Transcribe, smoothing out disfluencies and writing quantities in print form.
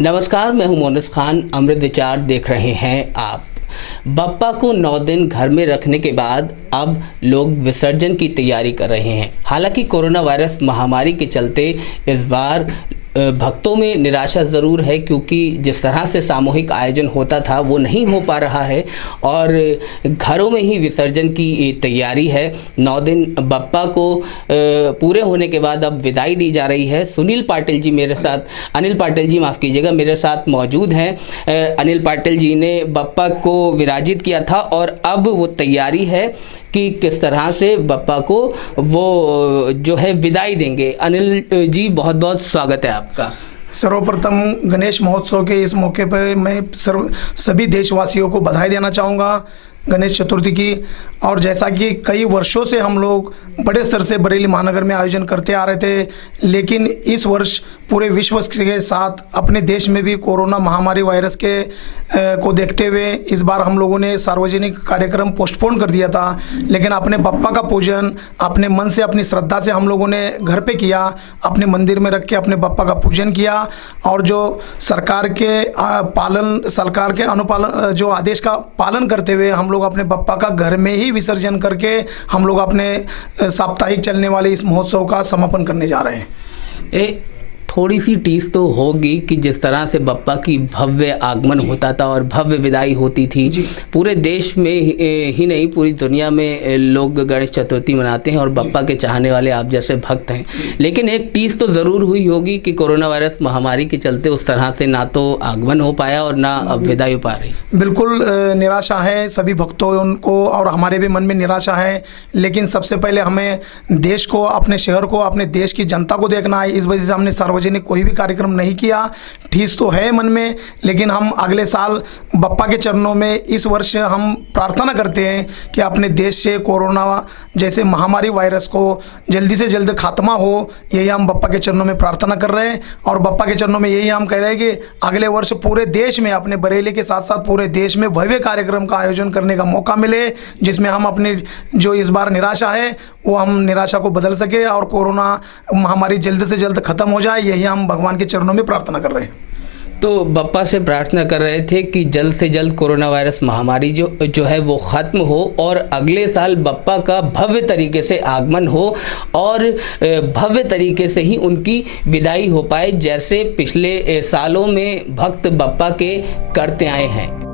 नमस्कार, मैं हूं मोनिस खान। अमृत विचार देख रहे हैं आप। बप्पा को 9 दिन घर में रखने के बाद अब लोग विसर्जन की तैयारी कर रहे हैं। हालांकि कोरोना वायरस महामारी के चलते इस बार भक्तों में निराशा ज़रूर है, क्योंकि जिस तरह से सामूहिक आयोजन होता था वो नहीं हो पा रहा है और घरों में ही विसर्जन की तैयारी है। 9 दिन बप्पा को पूरे होने के बाद अब विदाई दी जा रही है। अनिल पाटिल जी माफ़ कीजिएगा, मेरे साथ मौजूद हैं। अनिल पाटिल जी ने बप्पा को विराजित किया था और अब वो तैयारी है कि किस तरह से बप्पा को वो जो है विदाई देंगे। अनिल जी, बहुत बहुत स्वागत है आपका। सर्वप्रथम गणेश महोत्सव के इस मौके पर मैं सभी देशवासियों को बधाई देना चाहूँगा गणेश चतुर्थी की। और जैसा कि कई वर्षों से हम लोग बड़े स्तर से बरेली महानगर में आयोजन करते आ रहे थे, लेकिन इस वर्ष पूरे विश्व के साथ अपने देश में भी कोरोना महामारी वायरस को देखते हुए इस बार हम लोगों ने सार्वजनिक कार्यक्रम पोस्टपोन कर दिया था। लेकिन अपने बप्पा का पूजन अपने मन से, अपनी श्रद्धा से हम लोगों ने घर पे किया, अपने मंदिर में रख के अपने बप्पा का पूजन किया। और जो सरकार के अनुपालन, जो आदेश का पालन करते हुए हम लोग अपने बप्पा का घर में ही विसर्जन करके हम लोग अपने साप्ताहिक चलने वाले इस महोत्सव का समापन करने जा रहे हैं। थोड़ी सी टीस तो होगी कि जिस तरह से बप्पा की भव्य आगमन होता था और भव्य विदाई होती थी, पूरे देश में ही नहीं पूरी दुनिया में लोग गणेश चतुर्थी मनाते हैं और बप्पा के चाहने वाले आप जैसे भक्त हैं। लेकिन एक टीस तो ज़रूर हुई होगी कि कोरोना वायरस महामारी के चलते उस तरह से ना तो आगमन हो पाया और ना विदाई हो पा रही। बिल्कुल निराशा है सभी भक्तों को और हमारे भी मन में निराशा है। लेकिन सबसे पहले हमें देश को, अपने शहर को, अपने देश की जनता को देखना है। इस वजह से हमने सार्वजनिक कोई भी कार्यक्रम नहीं किया। ठेस तो है मन में, लेकिन हम अगले साल बप्पा के चरणों में इस वर्ष हम प्रार्थना करते हैं कि अपने देश से कोरोना जैसे महामारी वायरस को जल्दी से जल्द खात्मा हो। यही हम बप्पा के चरणों में प्रार्थना कर रहे हैं और बप्पा के चरणों में यही हम कह रहे हैं कि अगले वर्ष पूरे देश में, अपने बरेली के साथ साथ पूरे देश में भव्य कार्यक्रम का आयोजन करने का मौका मिले, जिसमें हम अपनी जो इस बार निराशा है वो हम निराशा को बदल सके और कोरोना महामारी जल्द से जल्द खत्म हो जाए। यही हम भगवान के चरणों में प्रार्थना कर रहे हैं। तो बप्पा से प्रार्थना कर रहे थे कि जल्द से जल्द कोरोना वायरस महामारी जो है वो ख़त्म हो और अगले साल बप्पा का भव्य तरीके से आगमन हो और भव्य तरीके से ही उनकी विदाई हो पाए, जैसे पिछले सालों में भक्त बप्पा के करते आए हैं।